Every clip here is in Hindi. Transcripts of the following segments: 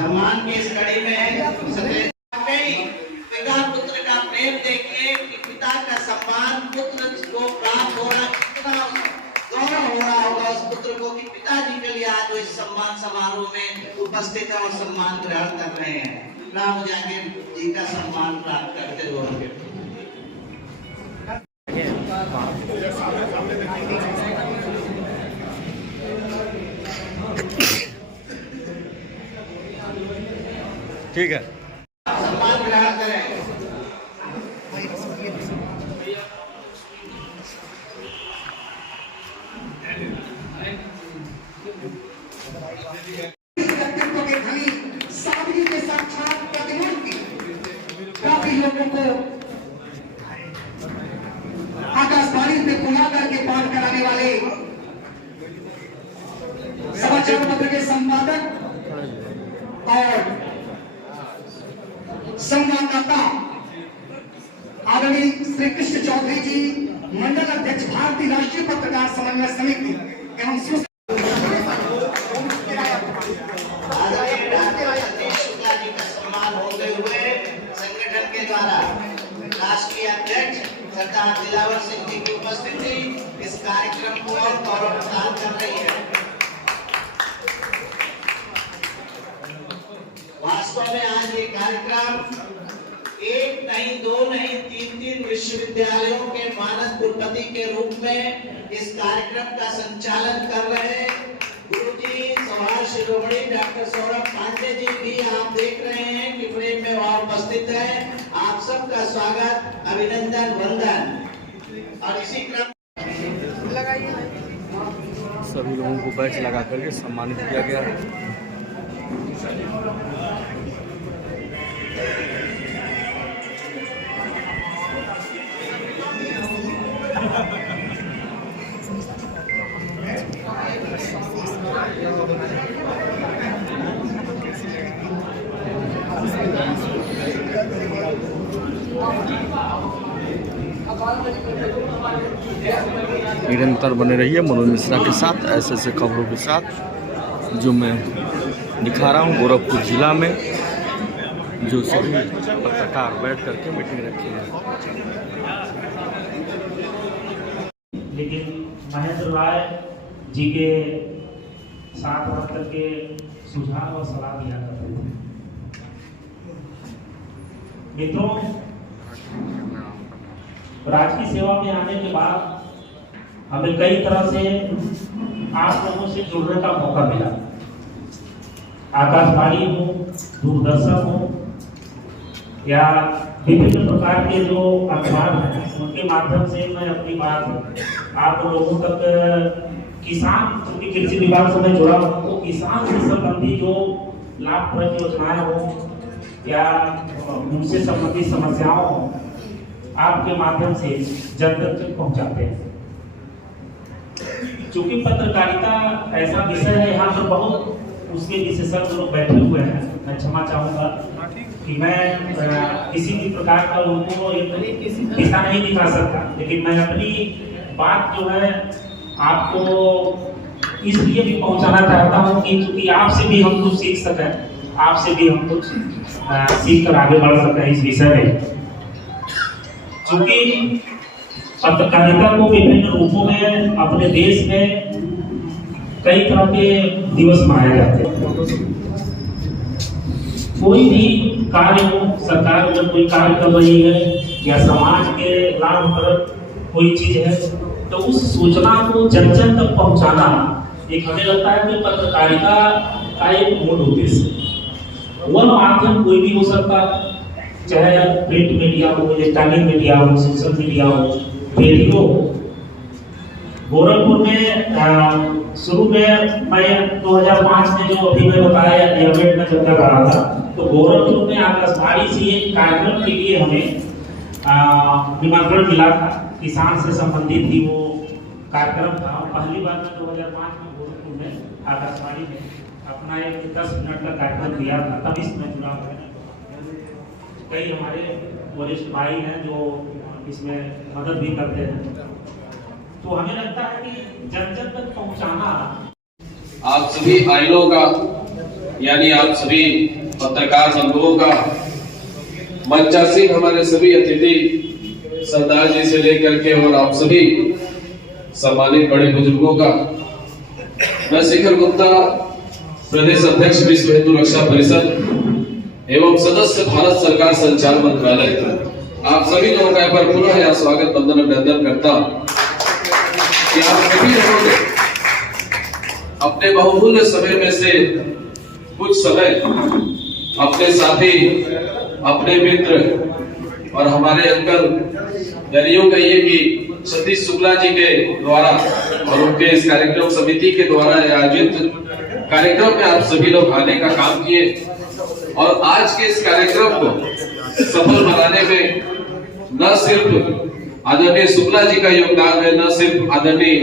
सम्मान की इस कड़ी में पिता पुत्र का प्रेम देखिए कि पिता का सम्मान पुत्र को प्राप्त हो रहा, कितना गौरव हो रहा होगा उस पुत्र को कि पिताजी के लिए आज वो इस सम्मान समारोह में उपस्थित है और सम्मान ग्रहण कर रहे हैं। राम जाके जी का सम्मान प्राप्त करते हुए ठीक है, सम्मान ग्रहण करें। व्यक्तित्व के धनी सादगी के साक्षात प्रतिमूर्ति काफी लोगों को आकाशवाणी से पुना करके पाठ कराने वाले समाचार पत्र के संपादक और संवाददाता आदरणीय श्री कृष्ण चौधरी जी, मंडल अध्यक्ष भारतीय राष्ट्रीय पत्रकार समन्वय समिति एवं शुक्ला जी का सम्मान होते हुए संगठन के द्वारा राष्ट्रीय अध्यक्ष सरदार दिलावर सिंह जी की उपस्थिति इस कार्यक्रम को गौरव प्रदान कर रही है। वास्तव में आज ये कार्यक्रम एक नहीं, दो नहीं, तीन विश्वविद्यालयों के मानद कुलपति के रूप में इस कार्यक्रम का संचालन कर रहे गुरुजी समाज शिरोमणि डॉक्टर सौरभ पांडे जी भी आप देख रहे हैं कि फ्रेम में वहां उपस्थित है। आप सबका स्वागत, अभिनंदन, वंदन। और इसी क्रम सभी लोगों को बैच लगा करके सम्मानित किया गया है। निरंतर बने रहिए मनोज मिश्रा के साथ, ऐसे खबरों के साथ जो मैं दिखा रहा हूँ गोरखपुर जिला में जो सभी पत्रकार बैठ करके मीटिंग रखे हैं। लेकिन महेंद्र राय जी के साथ रह करके सुझाव और सलाह दिया करते थे। मित्रों, राजकीय सेवा में आने के बाद हमें कई तरह से आप लोगों से जुड़ने का मौका मिला। आकाशवाणी हो, दूरदर्शन हो या विभिन्न प्रकार के जो अखबार हैं, उनके माध्यम से मैं अपनी बात आप लोगों तक किसान, क्योंकि कृषि विभाग से मैं जुड़ा हूँ, तो किसान से संबंधी जो लाभप्रद योजनाएं हो या उनसे संबंधित समस्याओं हो, आपके माध्यम से जन तक पहुंचाते हैं। चूंकि पत्रकारिता ऐसा विषय है, यहाँ पर बहुत उसके विशेषज्ञ लोग बैठे हुए हैं। मैं क्षमा चाहूंगा कि मैं किसी भी प्रकार का उनको एक दिशा नहीं दिखा सकता, लेकिन मैं अपनी बात जो है आपको इसलिए भी पहुंचाना चाहता हूं कि क्योंकि आपसे भी हम कुछ सीख सकें, आपसे भी हम कुछ सीख कर आगे बढ़ सकें इस विषय में। क्योंकि पत्रकारिता को विभिन्न रूपों में अपने देश में कई तरह के दिवस मनाए जाते हैं। कोई भी कार्य हो, सरकार जब कोई कार्य कर रही है या समाज के लाभप्रद कोई चीज है, तो उस सूचना को जन जन तक पहुंचाना एक हमें लगता है कि पत्रकारिता का एक मूल उद्देश्य। वह माध्यम कोई भी हो सकता है, चाहे प्रिंट मीडिया हो, इलेक्ट्रॉनिक मीडिया हो, सोशल मीडिया हो, रेडियो हो। गोरखपुर में शुरू में मैं 2005 में जो अभी मैं बताया एयरवेट में जब तक आ रहा था, तो गोरखपुर में आकाशवाणी से एक कार्यक्रम के लिए हमें निमंत्रण मिला था। किसान से संबंधित ही वो कार्यक्रम था। पहली बार मैं 2005 में गोरखपुर में आकाशवाणी में अपना एक 10 मिनट का कार्यक्रम दिया था, तब इसमें जुड़ा हुआ है। कई हमारे वरिष्ठ भाई हैं जो इसमें मदद भी करते हैं। तो हमें लगता है कि जन जन तक पहुंचाना, आप सभी आइनों का यानी आप सभी पत्रकार बंधुओं का, मंचासीन हमारे सभी अतिथि सरदार जी से लेकर के और आप सभी सम्मानित बड़े बुजुर्गों का, मैं शिखर गुप्ता, प्रदेश अध्यक्ष विश्व हिंदू रक्षा परिषद एवं सदस्य भारत सरकार संचार मंत्रालय, आप सभी लोगों का एक बार पुनः यह स्वागत वंदन अभिनंदन करता कि आप सभी लोगों ने अपने बहुमूल्य समय में से कुछ समय अपने साथी, अपने मित्र और हमारे अंकल यानी यूं कहिए कि सतीश शुक्ला जी के द्वारा और उनके इस कार्यक्रम समिति के द्वारा आयोजित कार्यक्रम में आप सभी लोग आने का काम किए और आज के इस कार्यक्रम को सफल बनाने में न सिर्फ आदरणीय शुक्ला जी का योगदान है, न सिर्फ आदरणीय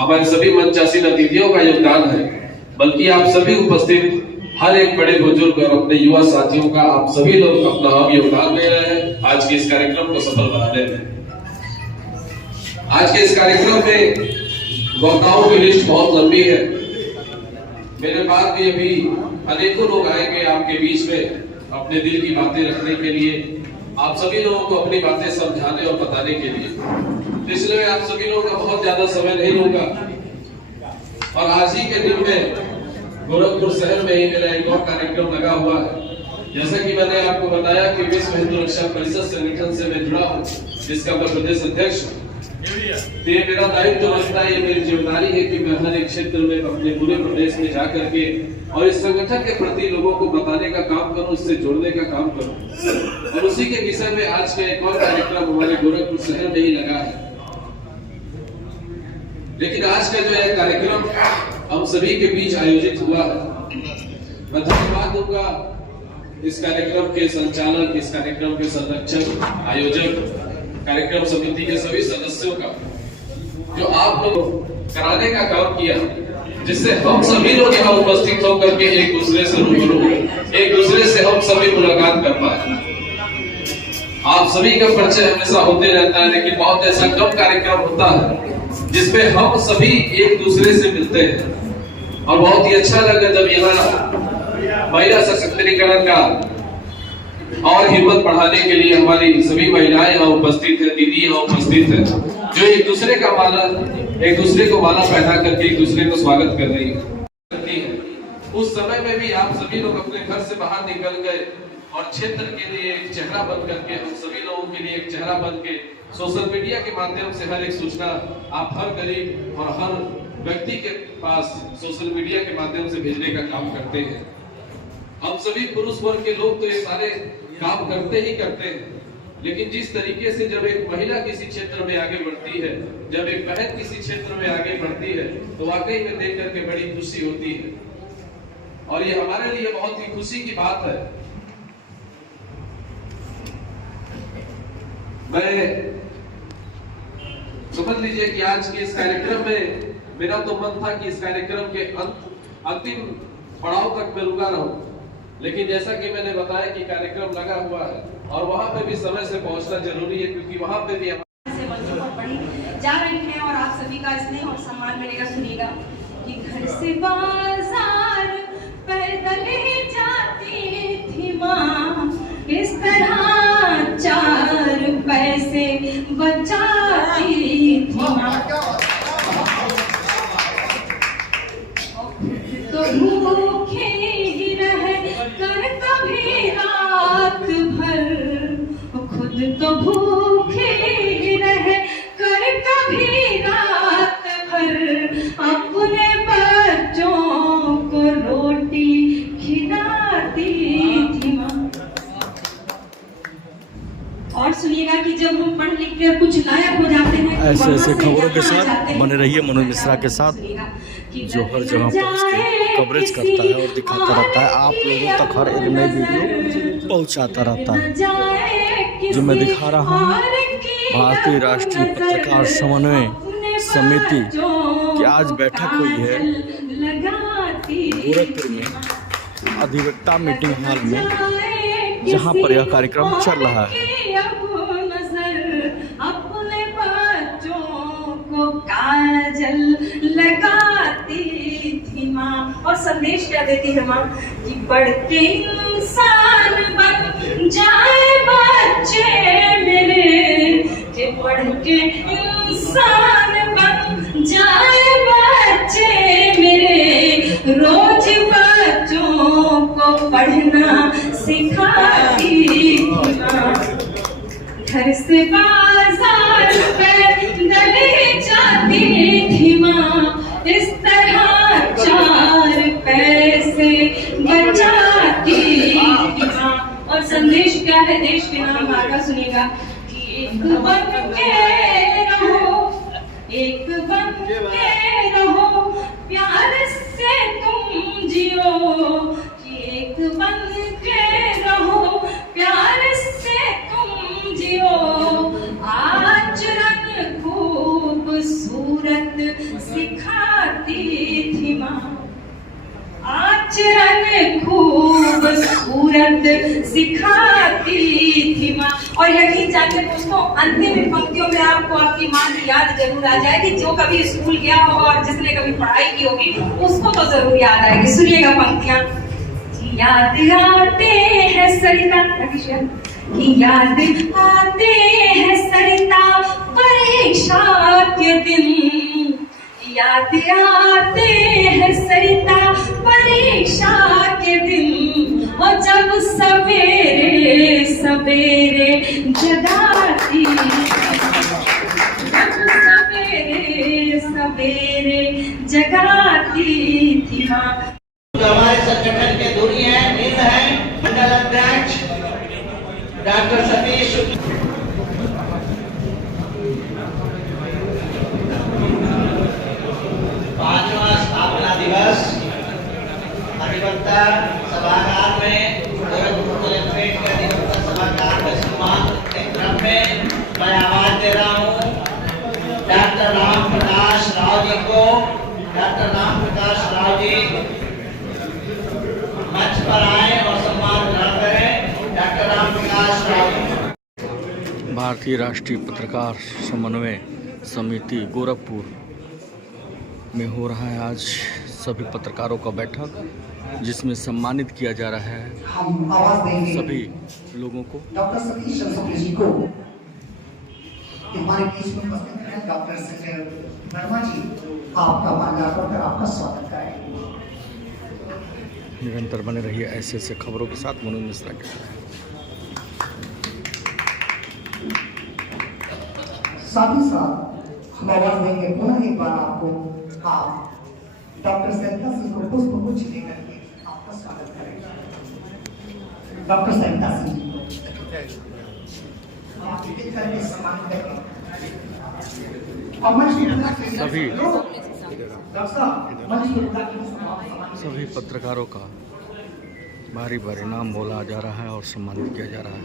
हमारे सभी मंचासीन अतिथियों का योगदान है, बल्कि आप सभी उपस्थित हर एक बड़े बुजुर्ग और अपने युवा साथियों का आप सभी लोग अपना अहम योगदान दे रहे हैं आज के इस कार्यक्रम को सफल बनाने में। आज के इस कार्यक्रम में वक्ताओं की लिस्ट बहुत लंबी है। मेरे बाद भी अभी अनेकों लोग आएंगे आपके बीच में अपने दिल की बातें रखने के लिए, आप सभी लोगों को अपनी बातें समझाने और बताने के लिए। इसलिए मैं आप सभी लोगों का बहुत ज्यादा समय नहीं लूंगा और आज ही के दिन में गोरखपुर शहर में ही मेरा एक और कार्यक्रम लगा हुआ है। जैसा कि मैंने आपको बताया कि विश्व हिंदू रक्षा परिषद संगठन से मैं जुड़ा हूँ, जिसका मैं प्रदेश अध्यक्ष हूँ। ये मेरा दायित्व बनता है, ये मेरी जिम्मेदारी है कि मैं हर एक क्षेत्र में अपने पूरे प्रदेश में जाकर के और इस संगठन के प्रति लोगों को बताने का काम करूं, उससे जोड़ने का काम करूं। और उसी के विषय में आज का एक और कार्यक्रम हमारे गोरखपुर शहर में ही लगा है। लेकिन आज का जो है कार्यक्रम हम सभी के बीच आयोजित हुआ है। मैं धन्यवाद दूंगा इस कार्यक्रम के संचालक, इस कार्यक्रम के संरक्षक, आयोजक, कार्यक्रम समिति के सभी सदस्यों का, जो आप लोग कराने का काम किया, जिससे हम सभी लोग यहाँ उपस्थित होकर के एक दूसरे से रूबरू, एक दूसरे से हम सभी मुलाकात कर पाए। आप सभी का परिचय हमेशा होते रहता है, लेकिन बहुत ऐसा कम कार्यक्रम होता है जिसमें हम सभी एक दूसरे से मिलते हैं। और बहुत ही अच्छा लगा जब यहाँ महिला सशक्तिकरण का और हिम्मत बढ़ाने के लिए हमारी सभी महिलाएं यहाँ उपस्थित है, दीदी यहाँ उपस्थित है, जो एक दूसरे को माला पहना करके एक दूसरे को स्वागत कर रही है। उस समय में भी आप सभी लोग अपने घर से बाहर निकल गए और क्षेत्र के लिए एक चेहरा बन करके, हम सभी लोगों के लिए एक चेहरा बन के सोशल मीडिया के माध्यम से हर एक सूचना आप हर गरीब और हर व्यक्ति के पास सोशल मीडिया के माध्यम से भेजने का काम करते हैं। हम सभी पुरुष वर्ग के लोग तो ये सारे काम करते ही करते हैं, लेकिन जिस तरीके से जब एक महिला किसी क्षेत्र में आगे बढ़ती है, जब एक बहन किसी क्षेत्र में आगे बढ़ती है, तो वाकई में देख करके बड़ी खुशी होती है और ये हमारे लिए बहुत ही खुशी की बात है। मैं समझ लीजिए कि आज के इस कार्यक्रम में मेरा तो मन था कि इस कार्यक्रम के अंतिम पड़ाव तक मैं रुका रहूं, लेकिन जैसा कि मैंने बताया कि कार्यक्रम लगा हुआ है और वहां पे भी समय से पहुंचना जरूरी है, क्योंकि वहां पे भी से बच्चों को पढ़ी जा रही है और आप सभी का स्नेह और सम्मान मिलेगा। सुनिएगा कि घर से बाजार पैदल ही जाती थी माँ, इस तरह 4 पैसे बचाती थी माँ, तो भूखे ही रह कर कभी रात भर, खुद तो भूखे ही रह कर कभी रात भर, अपने बच्चों को रोटी खिलाती थी माँ। और सुनिएगा कि जब हम पढ़ लिख कर कुछ लायक हो जाते हैं, ऐसे ऐसे खबरों के साथ बने रहिए मनोज मिश्रा के साथ, जो हर जगह पहुंच के कवरेज करता है और दिखाता रहता है, आप लोगों तक हर एक नई वीडियो पहुंचाता रहता है। जो मैं दिखा रहा हूँ भारतीय राष्ट्रीय पत्रकार समन्वय समिति की आज बैठक हुई है गोरखपुर में। अधिवक्ता मीटिंग हॉल में, जहां पर यह कार्यक्रम चल रहा है। अपने बच्चों को काजल लगाती थी माँ, और संदेश क्या देती है माँ कि बढ़ के इंसान बन जाए बच्चे मेरे, कि बढ़ के इंसान बन जाए बच्चे मेरे, रोज बच्चों को पढ़ना सिखाती थी माँ, घर से बाजार पैदल जाती थी माँ, इस तरह 4 पैसे बचाती थी माँ। और संदेश क्या है देश के नाम माँ का सुनिएगा कि एक बन के रहो, एक बन के रहो, प्यार से तुम जियो, कि एक बन के रहो, प्यार से तुम जियो, आचरण खूबसूरत सिखाती थी माँ, आचरण खूबसूरत सिखाती थी माँ। और यकीन जानिए दोस्तों, अंतिम पंक्तियों में आपको आपकी माँ की याद जरूर आ जाएगी। जो कभी स्कूल गया होगा और जिसने कभी पढ़ाई की होगी उसको तो जरूर याद आएगी। सुनिएगा पंक्तियां। याद आते हैं सरिता की, याद आते हैं सरिता परीक्षा के दिन, याद आते हैं सरिता परीक्षा के दिन, और जब सवेरे सवेरे जगाती, जब सवेरे सवेरे जगाती थी माँ। हमारे संगठन के धुरी हैं, इन हैं मंडल अध्यक्ष डॉक्टर सतीश। 5वां स्थापना दिवस अधिवक्ता सभागार में, गोरखपुर कलेक्ट्रेट के अधिवक्ता सभागार में सम्मान के क्रम में मैं आवाज दे रहा हूँ डॉक्टर राम प्रकाश राव जी को। डॉक्टर राम प्रकाश राव जी मंच पर आए और सम्मान ग्रहण करें। डॉक्टर राम प्रकाश राव। भारतीय राष्ट्रीय पत्रकार समन्वय समिति गोरखपुर में हो रहा है आज सभी पत्रकारों का बैठक, जिसमें सम्मानित किया जा रहा है हम आवाज देंगे सभी लोगों को। डॉक्टर सतीश चंद्र जी को। हमारे बीच में उपस्थित हैं डॉक्टर संजय वर्मा जी, आपका माल्यार्पण कर आपका स्वागत करें। निरंतर बने रहिए ऐसे खबरों के साथ। मनोज मिश्रा के साथ ही साथ हम आवाज देंगे पुनः एक बार आपको, आप डॉक्टर सरिता सिंह को पुष्पगुच्छ देकर के आपका स्वागत करें। डॉक्टर सरिता सिंह जी को आप लिख करके सम्मान करें। और सभी पत्रकारों का भारी भारी नाम बोला जा रहा है और सम्मानित किया जा रहा है।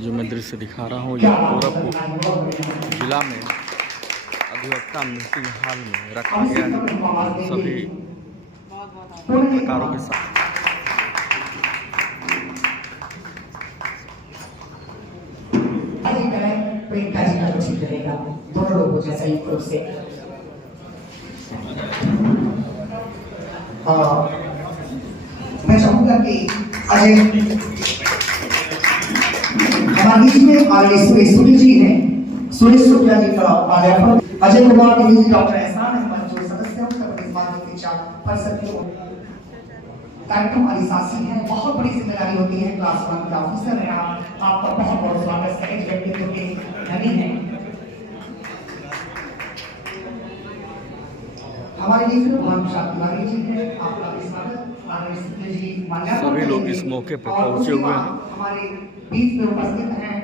जो मैं दृश्य दिखा रहा हूँ, यह गोरखपुर जिला में अधिवक्ता मीटिंग हॉल में रखा गया है सभी पत्रकारों के साथ। प्रियंका जी का ठीक रहेगा, दोनों लोगों जैसा ही रूप से। मैं चाहूंगा कि अजय हमारे बीच में सुरेश शुक्ला जी हैं, सुरेश शुक्ला जी का माल्यार्पण। अजय कुमार के जी, डॉक्टर एहसान अहमद जो सदस्य परिषद के कार्यक्रम अधिशासी हैं। बहुत बड़ी जिम्मेदारी होती है, क्लास 1 के ऑफिसर हैं आप, आपका बहुत बहुत स्वागत। सहज व्यक्तित्व के धनी हैं। हमारे बीच में भगवान तिवारी जी हैं, आपका भी स्वागत। सभी लोग इस मौके पर पहुंचे हुए हैं। हमारे बीच में उपस्थित हैं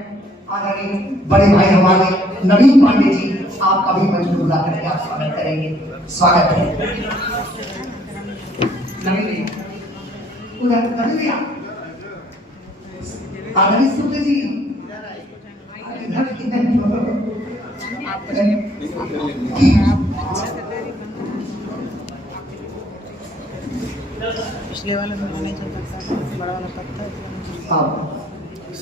आदरणीय बड़े भाई हमारे नवीन पांडे जी, आपका भी मंच पर बुला करके आप स्वागत करेंगे। स्वागत है नवीन भैया, नवीन भैया आदरणीय सूर्य जी पिछले वाले में नहीं चल सकता, बड़ा वाला पत्थर।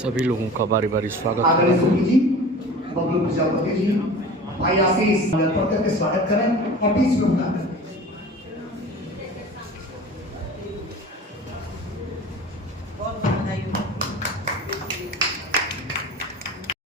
सभी लोगों का बारी बारी स्वागत आदरणीय सूर्य जी, बबलू प्रजापति जी, भाई आशीष के स्वागत करें और बीच में